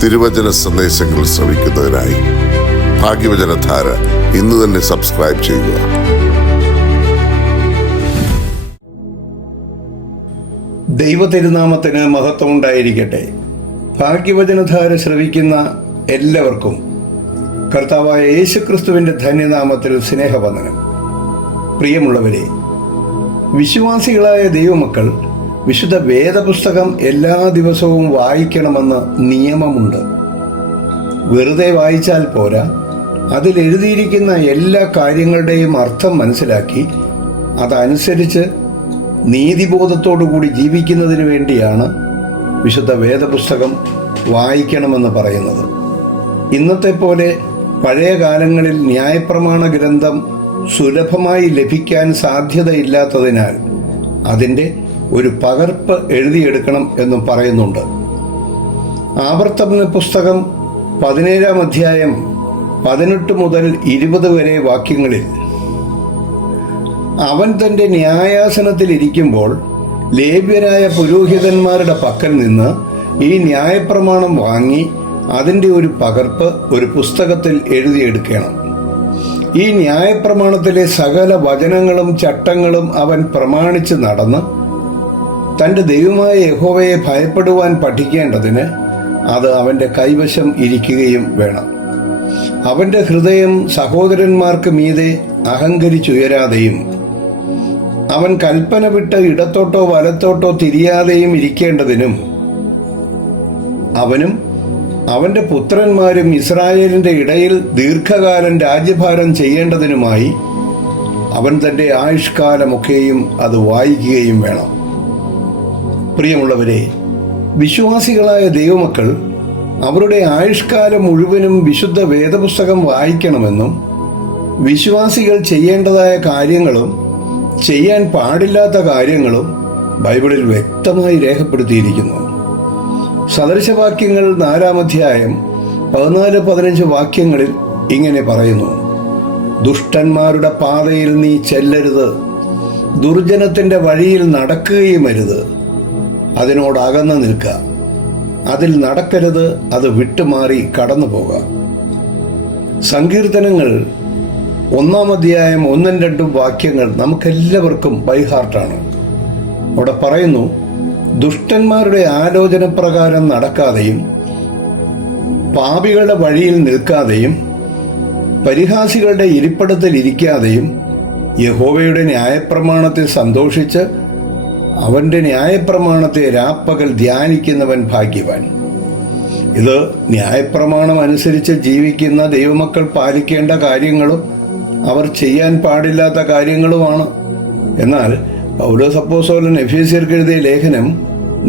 തിരുവചന സന്ദേശങ്ങൾ ശ്രവിക്കുന്നതിനായി ഭാഗ്യവചനധാര ഇന്ന് തന്നെ സബ്സ്ക്രൈബ് ചെയ്യുക. ദൈവ തിരുനാമത്തിന് മഹത്വം ഉണ്ടായിരിക്കട്ടെ. ഭാഗ്യവചനധാര ശ്രവിക്കുന്ന എല്ലാവർക്കും കർത്താവായ യേശുക്രിസ്തുവിന്റെ ധന്യനാമത്തിൽ സ്നേഹവന്ദനം. പ്രിയമുള്ളവരെ, വിശ്വാസികളായ ദൈവമക്കൾ വിശുദ്ധ വേദപുസ്തകം എല്ലാ ദിവസവും വായിക്കണമെന്ന് നിയമമുണ്ട്. വെറുതെ വായിച്ചാൽ പോരാ, അതിലെഴുതിയിരിക്കുന്ന എല്ലാ കാര്യങ്ങളുടെയും അർത്ഥം മനസ്സിലാക്കി അതനുസരിച്ച് നീതിബോധത്തോടുകൂടി ജീവിക്കുന്നതിന് വേണ്ടിയാണ് വിശുദ്ധ വേദപുസ്തകം വായിക്കണമെന്ന് പറയുന്നത്. ഇന്നത്തെ പോലെ പഴയ കാലങ്ങളിൽ ന്യായപ്രമാണ ഗ്രന്ഥം സുലഭമായി ലഭിക്കാൻ സാധ്യതയില്ലാത്തതിനാൽ അതിൻ്റെ ഒരു പകർപ്പ് എഴുതിയെടുക്കണം എന്നും പറയുന്നുണ്ട്. ആവർത്തന പുസ്തകം 17-ാം അധ്യായം 18 മുതൽ 20 വരെ വാക്യങ്ങളിൽ, അവൻ തൻ്റെ ന്യായാസനത്തിൽ ഇരിക്കുമ്പോൾ ലേവ്യരായ പുരോഹിതന്മാരുടെ പക്കൽ നിന്ന് ഈ ന്യായപ്രമാണം വാങ്ങി അതിൻ്റെ ഒരു പകർപ്പ് ഒരു പുസ്തകത്തിൽ എഴുതിയെടുക്കണം. ഈ ന്യായപ്രമാണത്തിലെ സകല വചനങ്ങളും ചട്ടങ്ങളും അവൻ പ്രമാണിച്ച് നടന്ന് തൻ്റെ ദൈവമായ യഹോവയെ ഭയപ്പെടുവാൻ പഠിക്കേണ്ടതിന് അത് അവൻ്റെ കൈവശം ഇരിക്കുകയും വേണം. അവൻ്റെ ഹൃദയം സഹോദരന്മാർക്ക് മീതെ അഹങ്കരിച്ചുയരാതെയും അവൻ കൽപ്പന വിട്ട് ഇടത്തോട്ടോ വലത്തോട്ടോ തിരിയാതെയും ഇരിക്കേണ്ടതിനും അവനും അവൻ്റെ പുത്രന്മാരും ഇസ്രായേലിൻ്റെ ഇടയിൽ ദീർഘകാലം രാജ്യഭാരം ചെയ്യേണ്ടതിനുമായി അവൻ തൻ്റെ ആയുഷ്കാലമൊക്കെയും അത് വായിക്കുകയും വേണം. പ്രിയമുള്ളവരെ, വിശ്വാസികളായ ദൈവമക്കൾ അവരുടെ ആയുഷ്കാലം മുഴുവനും വിശുദ്ധ വേദപുസ്തകം വായിക്കണമെന്നും വിശ്വാസികൾ ചെയ്യേണ്ടതായ കാര്യങ്ങളും ചെയ്യാൻ പാടില്ലാത്ത കാര്യങ്ങളും ബൈബിളിൽ വ്യക്തമായി രേഖപ്പെടുത്തിയിരിക്കുന്നു. സദൃശവാക്യങ്ങൾ 4-ാം അധ്യായം 14-15 വാക്യങ്ങളിൽ ഇങ്ങനെ പറയുന്നു: ദുഷ്ടന്മാരുടെ പാതയിൽ നീ ചെല്ലരുത്, ദുർജനത്തിൻ്റെ വഴിയിൽ നടക്കുകയും അരുത്. അതിനോട് അകന്നു നിൽക്കുക, അതിൽ നടക്കരുത്, അത് വിട്ടുമാറി കടന്നു പോകാം. സങ്കീർത്തനങ്ങൾ 1-ാം അധ്യായം 1-2 വാക്യങ്ങൾ നമുക്കെല്ലാവർക്കും ബൈഹാർട്ടാണ്. അവിടെ പറയുന്നു, ദുഷ്ടന്മാരുടെ ആലോചന പ്രകാരം നടക്കാതെയും പാപികളുടെ വഴിയിൽ നിൽക്കാതെയും പരിഹാസികളുടെ ഇരിപ്പിടത്തിൽ ഇരിക്കാതെയും യഹോവയുടെ ന്യായപ്രമാണത്തിൽ സന്തോഷിച്ച് അവൻ്റെ ന്യായപ്രമാണത്തെ രാപ്പകൽ ധ്യാനിക്കുന്നവൻ ഭാഗ്യവാൻ. ഇത് ന്യായപ്രമാണം അനുസരിച്ച് ജീവിക്കുന്ന ദൈവമക്കൾ പാലിക്കേണ്ട കാര്യങ്ങളും അവർ ചെയ്യാൻ പാടില്ലാത്ത കാര്യങ്ങളുമാണ്. എന്നാൽ പൗലോസ് അപ്പോസ്തലൻ എഫേസ്യർക്ക് എഴുതിയ ലേഖനം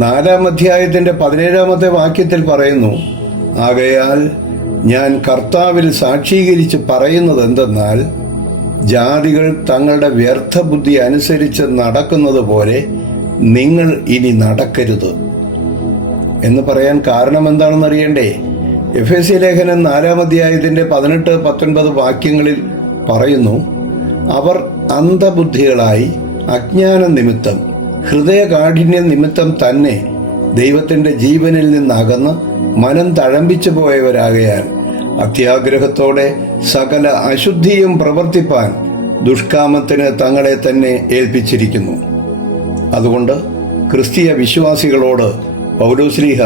4-ാം അധ്യായത്തിൻ്റെ 17-ാമത്തെ വാക്യത്തിൽ പറയുന്നു, ആകയാൽ ഞാൻ കർത്താവിൽ സാക്ഷീകരിച്ച് പറയുന്നത് എന്തെന്നാൽ, ജാതികൾ തങ്ങളുടെ വ്യർത്ഥ ബുദ്ധി അനുസരിച്ച് നടക്കുന്നത് പോലെ നിങ്ങൾ ഇനി നടക്കരുത് എന്ന് പറയാൻ കാരണം എന്താണെന്ന് അറിയണ്ടേ? എഫേസ്യ ലേഖനം 4-ാം അധ്യായത്തിൻ്റെ 18-19 വാക്യങ്ങളിൽ പറയുന്നു, അവർ അന്ധബുദ്ധികളായി അജ്ഞാന നിമിത്തം ഹൃദയകാഠിന്യ നിമിത്തം തന്നെ ദൈവത്തിൻ്റെ ജീവനിൽ നിന്നകന്ന് മനം തഴമ്പിച്ചു പോയവരാകയാൽ അത്യാഗ്രഹത്തോടെ സകല അശുദ്ധിയും പ്രവർത്തിപ്പാൻ ദുഷ്കാമത്തിന് തങ്ങളെ തന്നെ ഏൽപ്പിച്ചിരിക്കുന്നു. അതുകൊണ്ട് ക്രിസ്തീയ വിശ്വാസികളോട് പൗലോസ്ലീഹ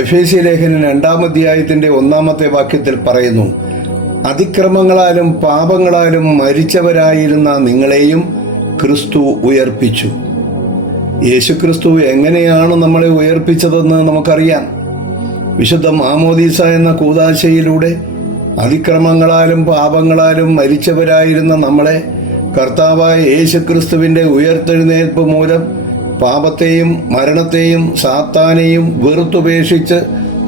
എഫേസ്യ ലേഖനം 2-ാം അധ്യായത്തിൻ്റെ 1-ാമത്തെ വാക്യത്തിൽ പറയുന്നു, അതിക്രമങ്ങളാലും പാപങ്ങളാലും മരിച്ചവരായിരുന്ന നിങ്ങളെയും ക്രിസ്തു ഉയർപ്പിച്ചു. യേശുക്രിസ്തു എങ്ങനെയാണ് നമ്മളെ ഉയർപ്പിച്ചതെന്ന് നമുക്കറിയാം. വിശുദ്ധ മാമോദീസ എന്ന കൂദാശയിലൂടെ അതിക്രമങ്ങളാലും പാപങ്ങളാലും മരിച്ചവരായിരുന്ന നമ്മളെ കർത്താവായ യേശുക്രിസ്തുവിൻ്റെ ഉയർത്തെഴുന്നേൽപ്പ് മൂലം പാപത്തെയും മരണത്തെയും സാത്താനെയും വെറുത്തുപേക്ഷിച്ച്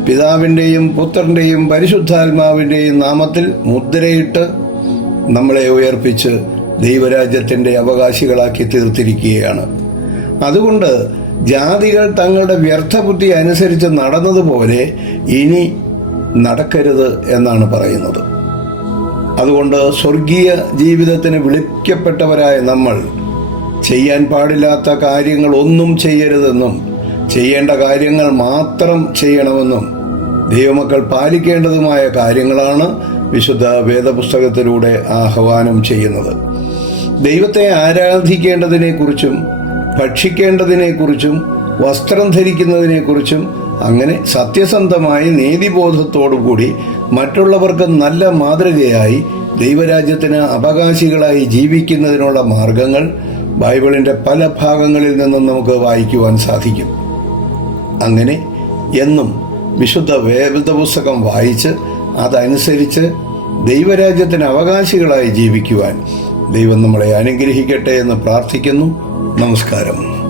പിതാവിൻ്റെയും പുത്രൻ്റെയും പരിശുദ്ധാത്മാവിൻ്റെയും നാമത്തിൽ മുദ്രയിട്ട് നമ്മളെ ഉയർപ്പിച്ച് ദൈവരാജ്യത്തിൻ്റെ അവകാശികളാക്കി തീർത്തിരിക്കുകയാണ്. അതുകൊണ്ട് ജാതികൾ തങ്ങളുടെ വ്യർത്ഥബുദ്ധി അനുസരിച്ച് നടന്നതുപോലെ ഇനി നടക്കരുത് എന്നാണ് പറയുന്നത്. അതുകൊണ്ട് സ്വർഗീയ ജീവിതത്തിന് വിളിക്കപ്പെട്ടവരായ നമ്മൾ ചെയ്യാൻ പാടില്ലാത്ത കാര്യങ്ങൾ ഒന്നും ചെയ്യരുതെന്നും ചെയ്യേണ്ട കാര്യങ്ങൾ മാത്രം ചെയ്യണമെന്നും ദൈവമക്കൾ പാലിക്കേണ്ടതുമായ കാര്യങ്ങളാണ് വിശുദ്ധ വേദപുസ്തകത്തിലൂടെ ആഹ്വാനം ചെയ്യുന്നത്. ദൈവത്തെ ആരാധിക്കേണ്ടതിനെക്കുറിച്ചും ഭക്ഷിക്കേണ്ടതിനെക്കുറിച്ചും വസ്ത്രം ധരിക്കുന്നതിനെക്കുറിച്ചും അങ്ങനെ സത്യസന്ധമായി നീതിബോധത്തോടുകൂടി മറ്റുള്ളവർക്ക് നല്ല മാതൃകയായി ദൈവരാജ്യത്തിന് അവകാശികളായി ജീവിക്കുന്നതിനുള്ള മാർഗങ്ങൾ ബൈബിളിൻ്റെ പല ഭാഗങ്ങളിൽ നിന്നും നമുക്ക് വായിക്കുവാൻ സാധിക്കും. അങ്ങനെ എന്നും വിശുദ്ധ വേദപുസ്തകം വായിച്ച് അതനുസരിച്ച് ദൈവരാജ്യത്തിന് അവകാശികളായി ജീവിക്കുവാൻ ദൈവം നമ്മളെ അനുഗ്രഹിക്കട്ടെ എന്ന് പ്രാർത്ഥിക്കുന്നു. നമസ്കാരം.